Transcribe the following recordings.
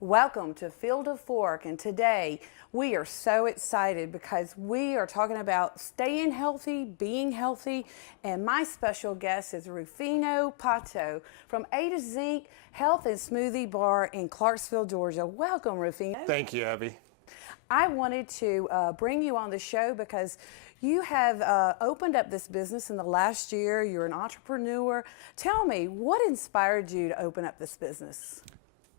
Welcome to Field of Fork, and today we are so excited because we are talking about staying healthy, being healthy, and my special guest is Rufino Pato from A to Z Health and Smoothie Bar in Clarksville, Georgia. Welcome, Rufino. Thank you, Abby. I wanted to bring you on the show because you have opened up this business in the last year. You're an entrepreneur. Tell me, what inspired you to open up this business?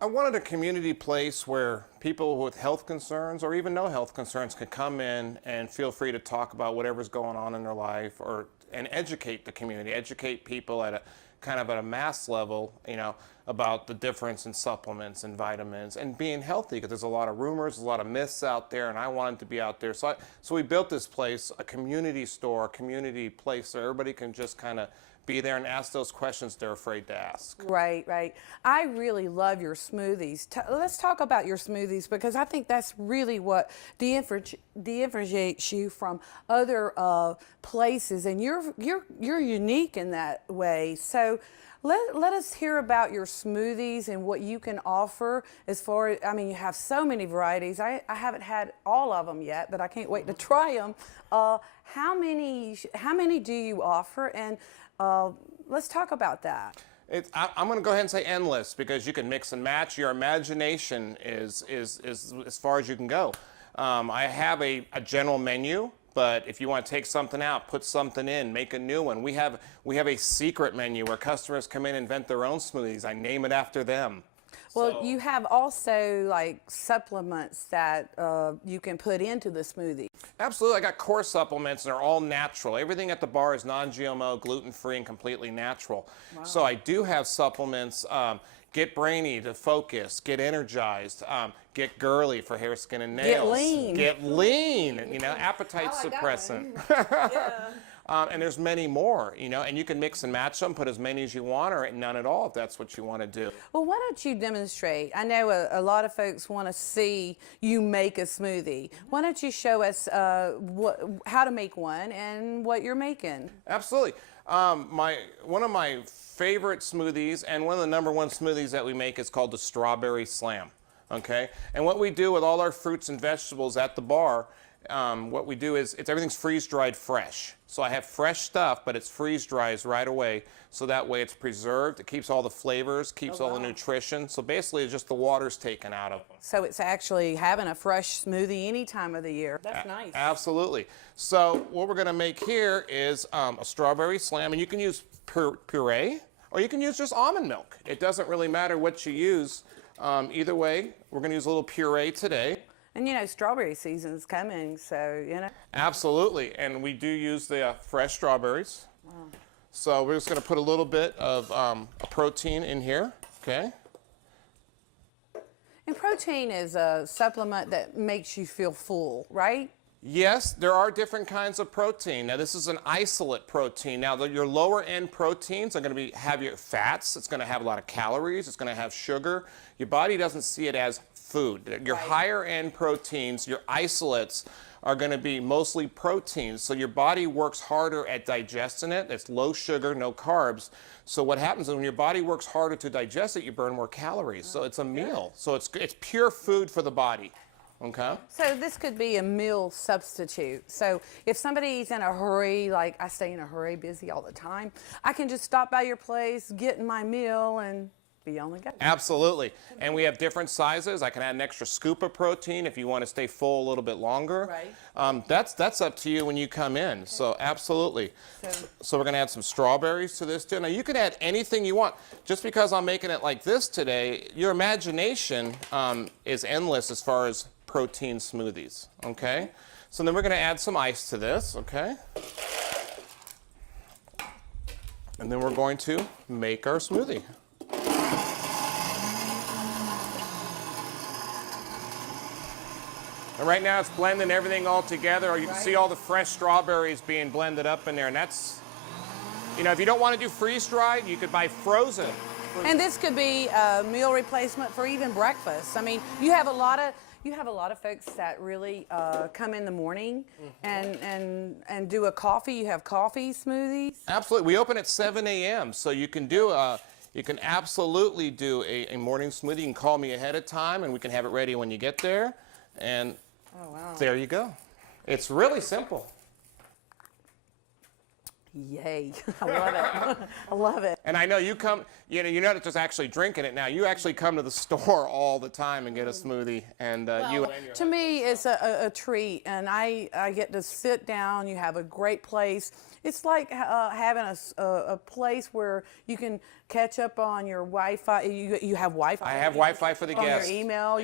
I wanted a community place where people with health concerns or even no health concerns could come in and feel free to talk about whatever's going on in their life and educate the community, educate people at a kind of at a mass level, about the difference in supplements and vitamins and being healthy, because there's a lot of rumors, a lot of myths out there, and I wanted to be out there. So we built this place, a community store, a community place, so everybody can just kind of be there and ask those questions they're afraid to ask. Right, right. I really love your smoothies. Let's talk about your smoothies, because I think that's really what differentiates you from other places, and you're unique in that way. So let us hear about your smoothies and what you can offer as far as, you have so many varieties. I haven't had all of them yet, but I can't wait to try them. How many do you offer? And let's talk about that. I'm going to go ahead and say endless, because you can mix and match. Your imagination is as far as you can go. I have a general menu, but if you want to take something out, put something in, make a new one. We have a secret menu where customers come in and invent their own smoothies. I name it after them. Well, you have also like supplements that you can put into the smoothie. Absolutely. I got core supplements, and they're all natural. Everything at the bar is non-GMO, gluten-free, and completely natural. Wow. So I do have supplements. Get brainy to focus, get energized, get girly for hair, skin, and nails. Get lean. Get lean, appetite suppressant. Yeah. And there's many more, and you can mix and match them, put as many as you want or none at all if that's what you want to do. Well, why don't you demonstrate? I know a lot of folks want to see you make a smoothie. Why don't you show us how to make one and what you're making? Absolutely. One of my favorite smoothies, and one of the #1 smoothies that we make, is called the Strawberry Slam. Okay? And what we do with all our fruits and vegetables at the bar, what we do is everything's freeze-dried fresh. So I have fresh stuff, but it's freeze-dries right away, so that way it's preserved. It keeps all the flavors, keeps all the nutrition. So basically, it's just the water's taken out of them. So it's actually having a fresh smoothie any time of the year. That's nice. Absolutely. So what we're going to make here is a strawberry slam, and you can use puree, or you can use just almond milk. It doesn't really matter what you use. Either way, we're going to use a little puree today. And strawberry season's coming, so Absolutely, and we do use the fresh strawberries. Wow. So we're just going to put a little bit of a protein in here, okay? And protein is a supplement that makes you feel full, right? Yes, there are different kinds of protein. Now, this is an isolate protein. Now, your lower end proteins are going to have your fats. It's going to have a lot of calories. It's going to have sugar. Your body doesn't see it as food. Your higher end proteins, your isolates, are going to be mostly proteins. So your body works harder at digesting it. It's low sugar, no carbs. So what happens is when your body works harder to digest it, you burn more calories. So it's a meal. So it's pure food for the body. Okay. So this could be a meal substitute. So if somebody's in a hurry, like I stay in a hurry, busy all the time, I can just stop by your place, get in my meal, and be on the go. Absolutely. And we have different sizes. I can add an extra scoop of protein if you want to stay full a little bit longer. Right. That's up to you when you come in. Okay. So absolutely. So we're going to add some strawberries to this too. Now you can add anything you want. Just because I'm making it like this today, your imagination is endless as far as protein smoothies. Okay. So then we're going to add some ice to this. Okay. And then we're going to make our smoothie. And right now it's blending everything all together. You can see all the fresh strawberries being blended up in there. And that's, if you don't want to do freeze-dried, you could buy frozen. And this could be a meal replacement for even breakfast. You have a lot of folks that really come in the morning and do a coffee. You have coffee smoothies. Absolutely. We open at 7 a.m. So you can do You can absolutely do a morning smoothie. You can call me ahead of time and we can have it ready when you get there. And there you go. It's really simple. Yay. I love it. I love it. And I know you come, you're not just actually drinking it now. You actually come to the store all the time and get a smoothie. And To me, it's a treat, and I get to sit down. You have a great place. It's like having a place where you can catch up on your Wi-Fi. You have Wi-Fi. I have Wi-Fi for the guests. On your email.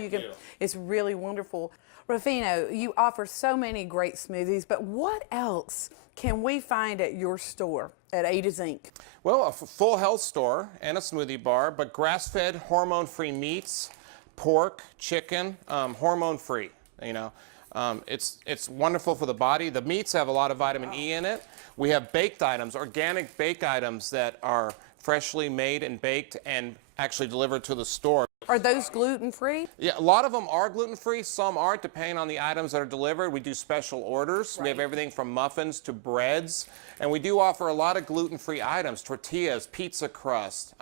It's really wonderful. Rufino, you offer so many great smoothies, but what else can we find at your store at Ada's Inc.? Well, a full health store and a smoothie bar, but grass-fed, hormone-free meats, pork, chicken, hormone-free. It's wonderful for the body. The meats have a lot of vitamin E in it. We have baked items, organic baked items that are freshly made and baked and actually delivered to the store. Are those gluten-free? Yeah, a lot of them are gluten-free, some aren't, depending on the items that are delivered. We do special orders. Right. We have everything from muffins to breads, and we do offer a lot of gluten-free items, tortillas, pizza crust,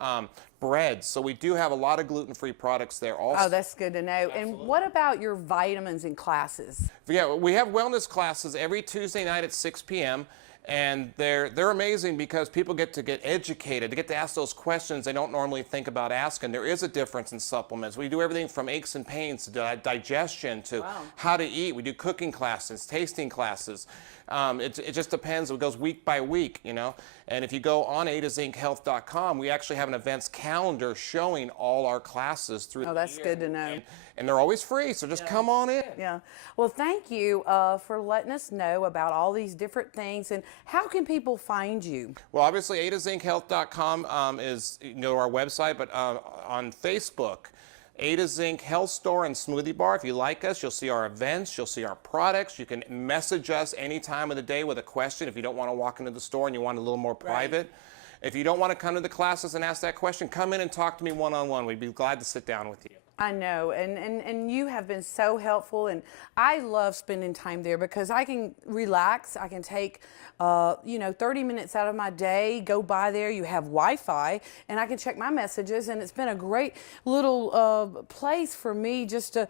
breads. So we do have a lot of gluten-free products there also. Oh, that's good to know. Absolutely. And what about your vitamins and classes? Yeah, we have wellness classes every Tuesday night at 6 p.m. And they're amazing because people get to get educated, to get to ask those questions they don't normally think about asking. There is a difference in supplements. We do everything from aches and pains to digestion to how to eat. We do cooking classes, tasting classes. It just depends. It goes week by week, And if you go on adazinchealth.com, we actually have an events calendar showing all our classes through the year. Oh, that's good to know. And they're always free, so just come on in. Yeah. Well, thank you for letting us know about all these different things. And how can people find you? Well, obviously, adazinchealth.com is our website, but on Facebook, Ada Zinc Health Store and Smoothie Bar. If you like us, you'll see our events, you'll see our products. You can message us any time of the day with a question if you don't want to walk into the store and you want a little more private. Right. If you don't want to come to the classes and ask that question, come in and talk to me one-on-one. We'd be glad to sit down with you. I know, and you have been so helpful, and I love spending time there because I can relax. I can take 30 minutes out of my day, go by there. You have Wi-Fi, and I can check my messages, and it's been a great little place for me just to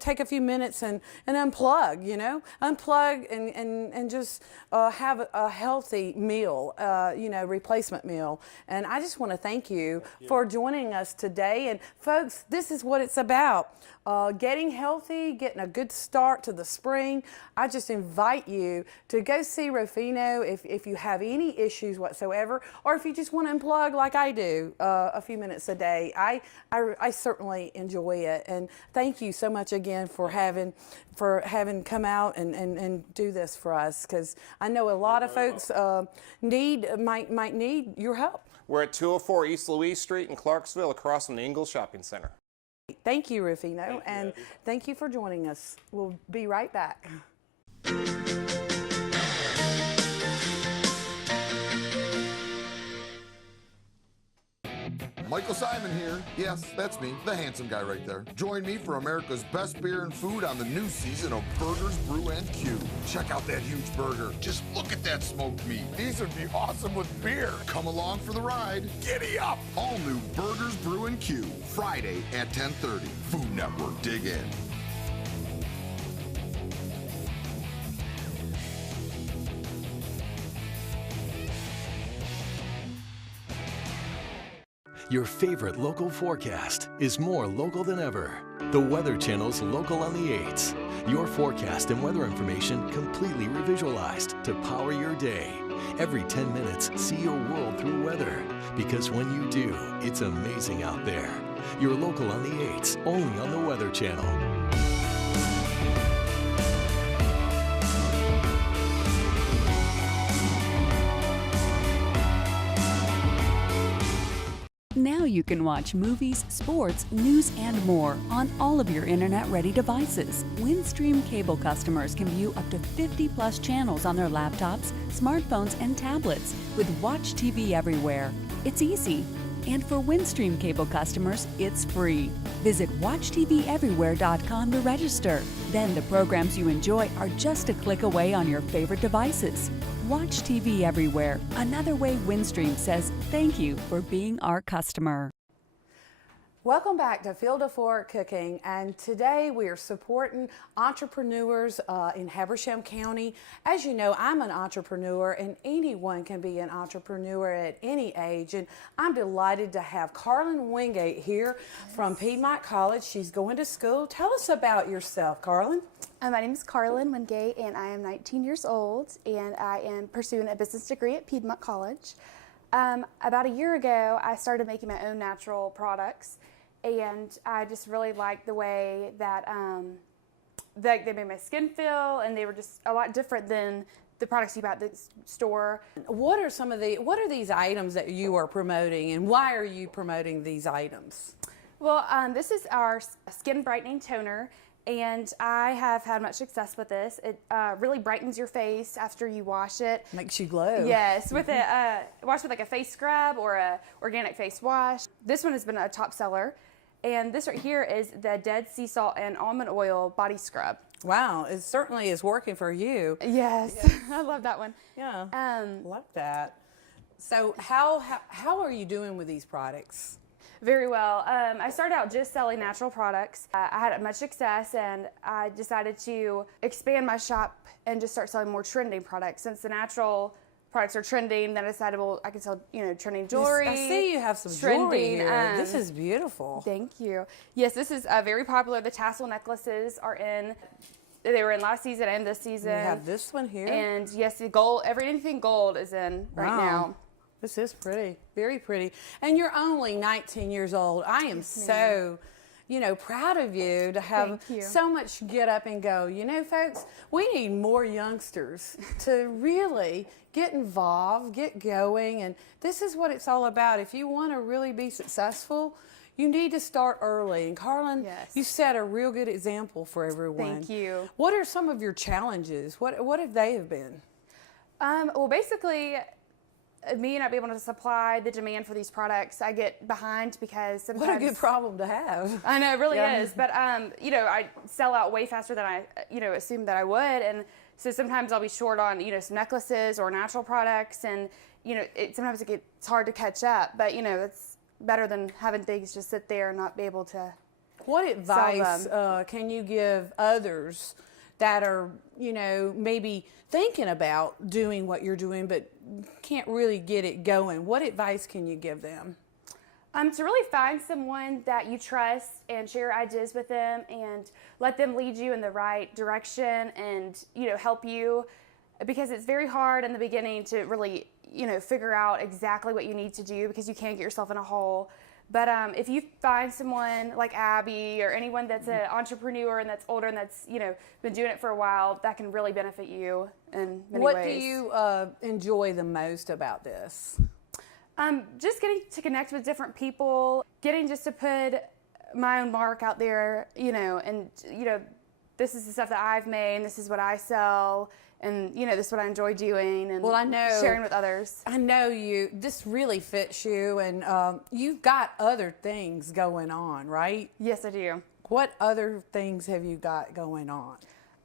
take a few minutes and unplug, and just have a healthy meal, replacement meal. And I just want to thank you for joining us today. And folks, this is what it's about. Getting healthy, getting a good start to the spring. I just invite you to go see Rufino if you have any issues whatsoever, or if you just want to unplug like I do a few minutes a day. I certainly enjoy it, and thank you so much again for having come out and do this for us, because I know a lot of folks might need your help. We're at 204 East Louise Street in Clarksville, across from the Ingalls Shopping Center. Thank you, Rufino, and thank you for joining us. We'll be right back. Michael Simon here. Yes, that's me, the handsome guy right there. Join me for America's best beer and food on the new season of Burgers, Brew, and Q. Check out that huge burger. Just look at that smoked meat. These would be awesome with beer. Come along for the ride. Giddy up. All new Burgers, Brew, and Q. Friday at 10:30. Food Network, dig in. Your favorite local forecast is more local than ever. The Weather Channel's Local on the 8s. Your forecast and weather information completely revisualized to power your day. Every 10 minutes, see your world through weather. Because when you do, it's amazing out there. Your Local on the 8s, only on the Weather Channel. Now you can watch movies, sports, news, and more on all of your internet-ready devices. Windstream cable customers can view up to 50-plus channels on their laptops, smartphones, and tablets with Watch TV Everywhere. It's easy. And for Windstream cable customers, it's free. Visit WatchTVEverywhere.com to register. Then the programs you enjoy are just a click away on your favorite devices. Watch TV everywhere. Another way Windstream says thank you for being our customer. Welcome back to Field to Fork Cooking, and today we are supporting entrepreneurs in Habersham County. As you know, I'm an entrepreneur, and anyone can be an entrepreneur at any age, and I'm delighted to have Carlin Wingate here from Piedmont College. She's going to school. Tell us about yourself, Carlin. My name is Carlin Wingate, and I am 19 years old, and I am pursuing a business degree at Piedmont College. About a year ago, I started making my own natural products, and I just really liked the way that they made my skin feel, and they were just a lot different than the products you buy at the store. What are these items that you are promoting, and why are you promoting these items? Well, this is our skin brightening toner, and I have had much success with this. It really brightens your face after you wash it. Makes you glow. Yes, with wash with like a face scrub or a organic face wash. This one has been a top seller. And this right here is the Dead Sea Salt and Almond Oil Body Scrub. Wow, it certainly is working for you. Yes, I love that one. Yeah, love that. So how are you doing with these products? Very well. I started out just selling natural products. I had much success, and I decided to expand my shop and just start selling more trending products. Since the natural products are trending, then I decided, well, I can sell, trending jewelry. I see you have some trending, jewelry here. This is beautiful. Thank you. Yes, this is very popular. The tassel necklaces are in. They were in last season and this season. We have this one here. And yes, the gold, anything gold is in right now. This is pretty, very pretty. And you're only 19 years old. I am so, proud of you to have so much get up and go. Folks, we need more youngsters to really get involved, get going. And this is what it's all about. If you want to really be successful, you need to start early. And Carlin, you set a real good example for everyone. Thank you. What are some of your challenges? What have they been? Well, basically, me not being able to supply the demand for these products, I get behind because sometimes. What a good problem to have. I know, it really is. But, I sell out way faster than I, assumed that I would. And so sometimes I'll be short on, some necklaces or natural products. And, sometimes it gets hard to catch up. But, it's better than having things just sit there and not be able to. What advice can you give others that are, maybe thinking about doing what you're doing but can't really get it going? What advice can you give them? To really find someone that you trust and share ideas with them and let them lead you in the right direction and, help you, because it's very hard in the beginning to really, figure out exactly what you need to do because you can get yourself in a hole. But if you find someone like Abby or anyone that's an entrepreneur and that's older and that's, been doing it for a while, that can really benefit you in many ways. What do you enjoy the most about this? Just getting to connect with different people, getting just to put my own mark out there, and, this is the stuff that I've made and this is what I sell. And, this is what I enjoy doing and I know, sharing with others. I know this really fits you, and you've got other things going on, right? Yes, I do. What other things have you got going on?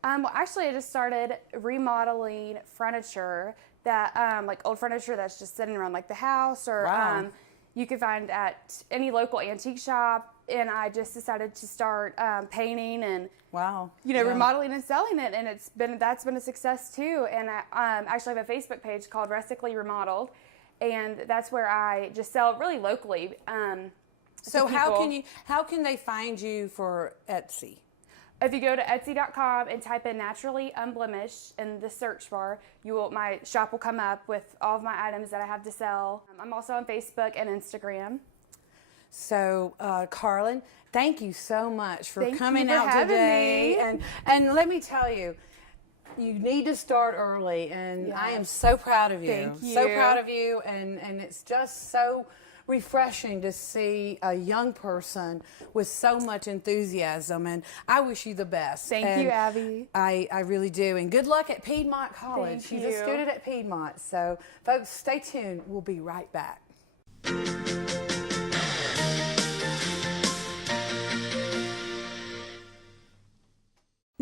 Well, actually, I just started remodeling furniture that, like old furniture that's just sitting around like the house or you could find at any local antique shop. And I just decided to start painting and remodeling and selling it, and that's been a success too. And I actually have a Facebook page called Rustically Remodeled, and that's where I just sell really locally. So how can they find you for Etsy? If you go to Etsy.com and type in Naturally Unblemished in the search bar, my shop will come up with all of my items that I have to sell. I'm also on Facebook and Instagram. So, Carlin, thank you so much for coming out having today. me. And let me tell you, you need to start early, and I am so proud of you. Thank you. So proud of you, and it's just so refreshing to see a young person with so much enthusiasm, and I wish you the best. Thank you, Abby. I really do, and good luck at Piedmont College. Thank She's a student at Piedmont, so folks, stay tuned. We'll be right back.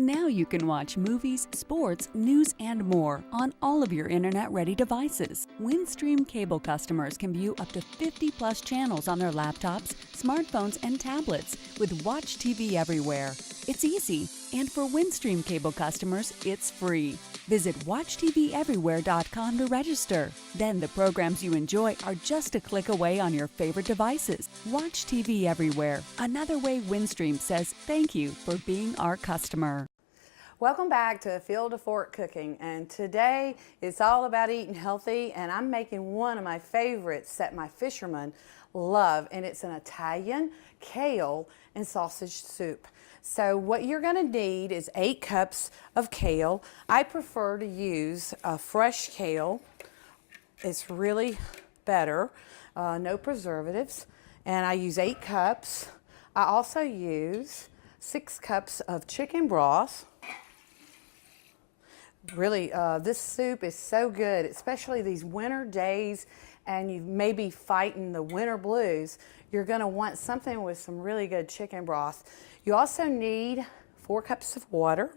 Now you can watch movies, sports, news, and more on all of your internet-ready devices. Windstream cable customers can view up to 50-plus channels on their laptops, smartphones, and tablets with Watch TV Everywhere. It's easy, and for Windstream cable customers, it's free. Visit WatchTVEverywhere.com to register. Then the programs you enjoy are just a click away on your favorite devices. Watch TV Everywhere, another way Windstream says thank you for being our customer. Welcome back to Field to Fork Cooking, and today it's all about eating healthy, and I'm making one of my favorites that my fishermen love, and it's an Italian kale and sausage soup. So what you're going to need is 8 cups of kale. I prefer to use fresh kale. It's really better, no preservatives, and I use 8 cups. I also use 6 cups of chicken broth. Really, this soup is so good, especially these winter days and you may be fighting the winter blues. You're going to want something with some really good chicken broth. You also need 4 cups of water.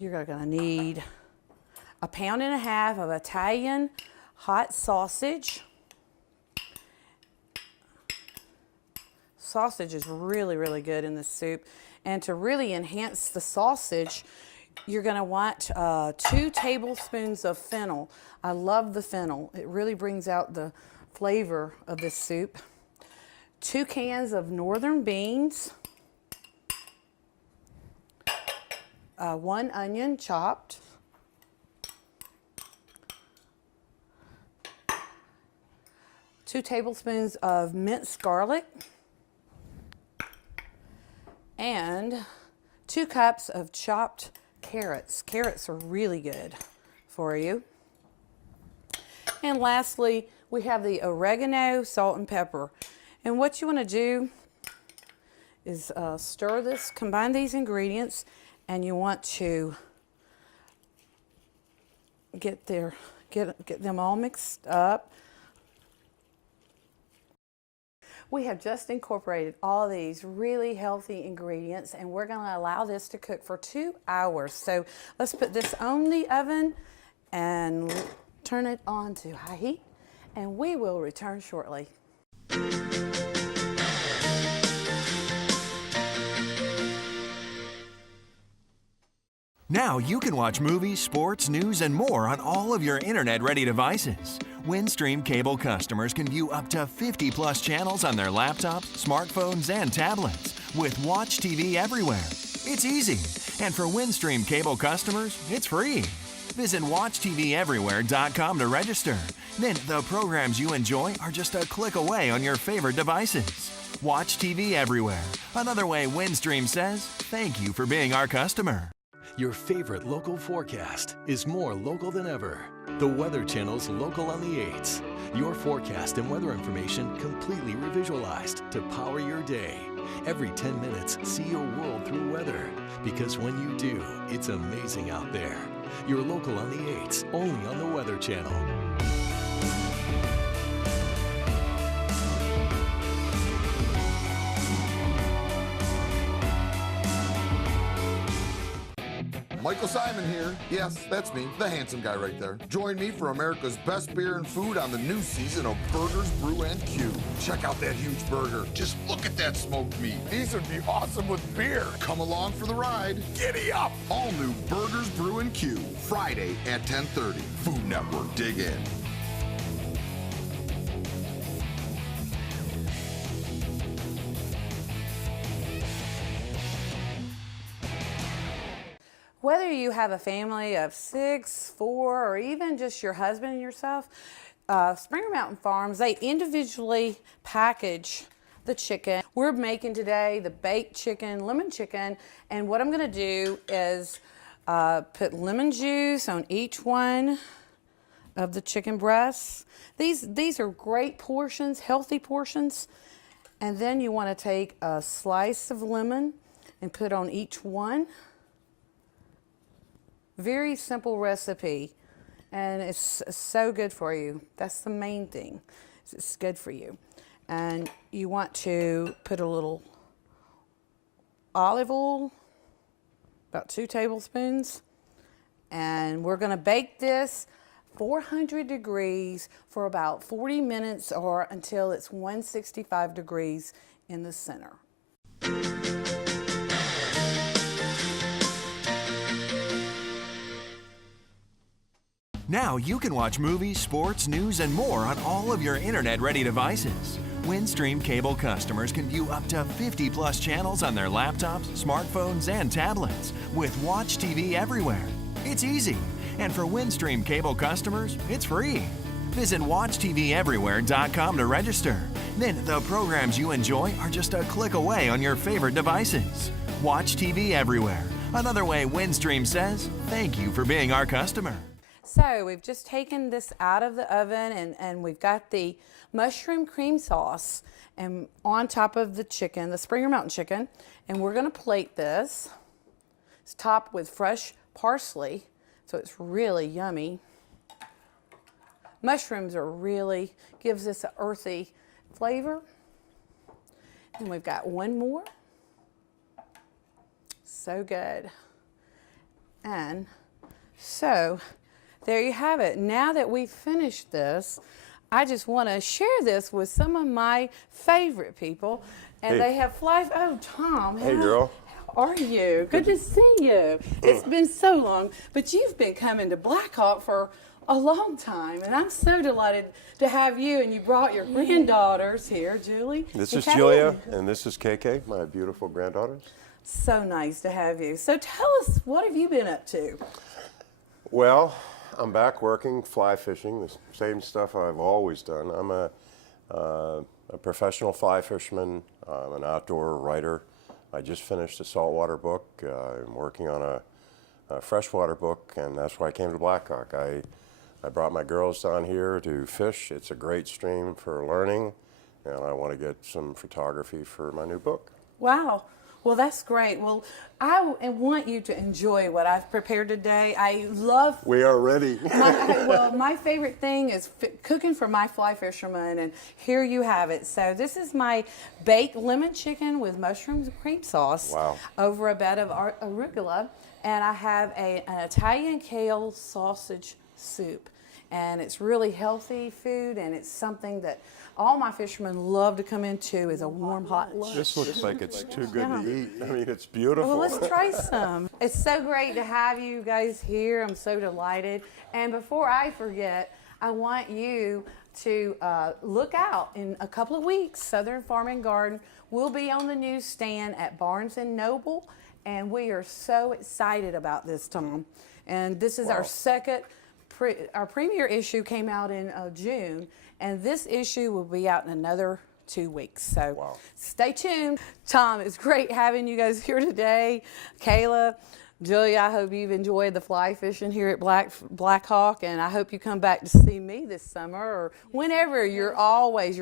You're going to need 1.5 pounds of Italian hot sausage. Sausage is really, really good in this soup. And to really enhance the sausage, you're going to want 2 tablespoons of fennel. I love the fennel. It really brings out the flavor of this soup. 2 cans of northern beans. 1 onion chopped. 2 tablespoons of minced garlic. And 2 cups of chopped carrots. Carrots are really good for you. And lastly, we have the oregano, salt, and pepper. And what you want to do is stir this, combine these ingredients, and you want to get them all mixed up. We have just incorporated all these really healthy ingredients, and we're going to allow this to cook for 2 hours. So let's put this on the oven and turn it on to high heat, and we will return shortly. Now you can watch movies, sports, news, and more on all of your internet-ready devices. Windstream cable customers can view up to 50-plus channels on their laptops, smartphones, and tablets with Watch TV Everywhere. It's easy, and for Windstream cable customers, it's free. Visit WatchTVEverywhere.com to register. Then the programs you enjoy are just a click away on your favorite devices. Watch TV Everywhere, another way Windstream says thank you for being our customer. Your favorite local forecast is more local than ever. The Weather Channel's Local on the 8s. Your forecast and weather information completely revisualized to power your day. Every 10 minutes, see your world through weather. Because when you do, it's amazing out there. Your Local on the 8s, only on the Weather Channel. Michael Simon here. Yes, that's me, the handsome guy right there. Join me for America's best beer and food on the new season of Burgers, Brew, and Q. Check out that huge burger. Just look at that smoked meat. These would be awesome with beer. Come along for the ride. Giddy up! All new Burgers, Brew, and Q. Friday at 10:30. Food Network, dig in. Whether you have a family of 6, 4, or even just your husband and yourself, Springer Mountain Farms, they individually package the chicken. We're making today the baked chicken, lemon chicken, and what I'm going to do is put lemon juice on each one of the chicken breasts. These are great portions, healthy portions, and then you want to take a slice of lemon and put on each one. Very simple recipe, and it's so good for you. That's the main thing. It's good for you. And you want to put a little olive oil, about 2 tablespoons. And we're going to bake this 400 degrees for about 40 minutes or until it's 165 degrees in the center. Now you can watch movies, sports, news, and more on all of your internet-ready devices. Windstream cable customers can view up to 50+ channels on their laptops, smartphones, and tablets with Watch TV Everywhere. It's easy, and for Windstream cable customers, it's free. Visit WatchTVEverywhere.com to register. Then the programs you enjoy are just a click away on your favorite devices. Watch TV Everywhere. Another way Windstream says, thank you for being our customer. So we've just taken this out of the oven and we've got the mushroom cream sauce and on top of the chicken, the Springer Mountain chicken, and we're going to plate this. It's topped with fresh parsley, so it's really yummy. Mushrooms are really, gives this an earthy flavor. And we've got one more. So good. And so there you have it. Now that we've finished this, I just want to share this with some of my favorite people. And Hey. they have oh, Tom. Hey, girl. How are you? Good to see you. It's been so long, but you've been coming to Blackhawk for a long time, and I'm so delighted to have you, and you brought your granddaughters here, Julie. This and is Kay. Julia, and this is KK, my beautiful granddaughters. So nice to have you. So tell us, what have you been up to? Well, I'm back working fly fishing, the same stuff I've always done. I'm a professional fly fisherman. I'm an outdoor writer. I just finished a saltwater book. I'm working on a freshwater book, and that's why I came to Blackhawk. I brought my girls down here to fish. It's a great stream for learning, and I want to get some photography for my new book. Wow. Well, that's great. Well, I want you to enjoy what I've prepared today. I love... We are ready. my favorite thing is cooking for my fly fishermen, and here you have it. So this is my baked lemon chicken with mushrooms and cream sauce. Wow. Over a bed of arugula, and I have an Italian kale sausage soup. And it's really healthy food, and it's something that all my fishermen love to come into is a warm, hot lunch. This looks like it's too good to eat. I mean, it's beautiful. Well, let's try some. It's so great to have you guys here. I'm so delighted. And before I forget, I want you to look out. In a couple of weeks, Southern Farm and Garden will be on the newsstand at Barnes & Noble, and we are so excited about this, Tom. And this is our second, our premiere issue came out in June, and this issue will be out in another 2 weeks. So stay tuned. Tom, it's great having you guys here today. Kayla, Julia, I hope you've enjoyed the fly fishing here at Blackhawk, and I hope you come back to see me this summer or whenever. You're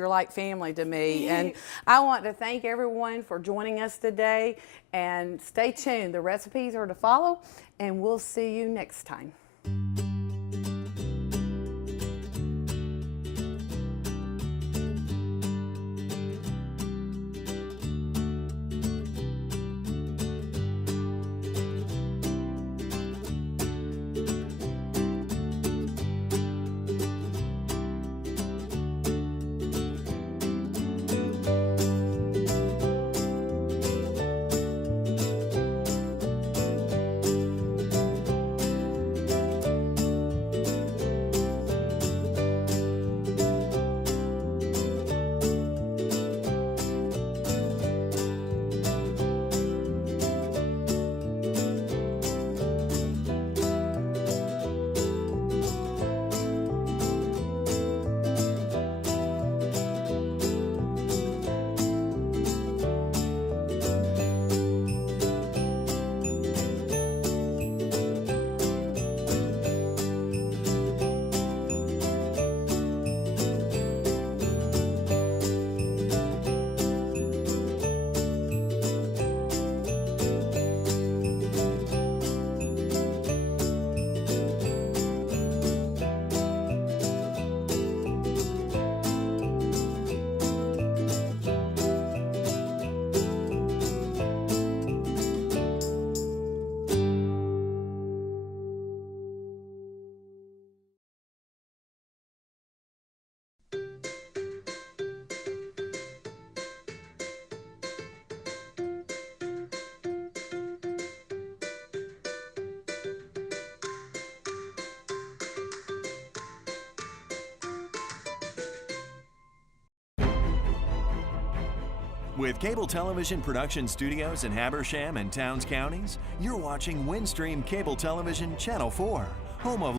like family to me. And I want to thank everyone for joining us today, and stay tuned. The recipes are to follow, and we'll see you next time. With cable television production studios in Habersham and Towns counties, you're watching Windstream Cable Television Channel 4, home of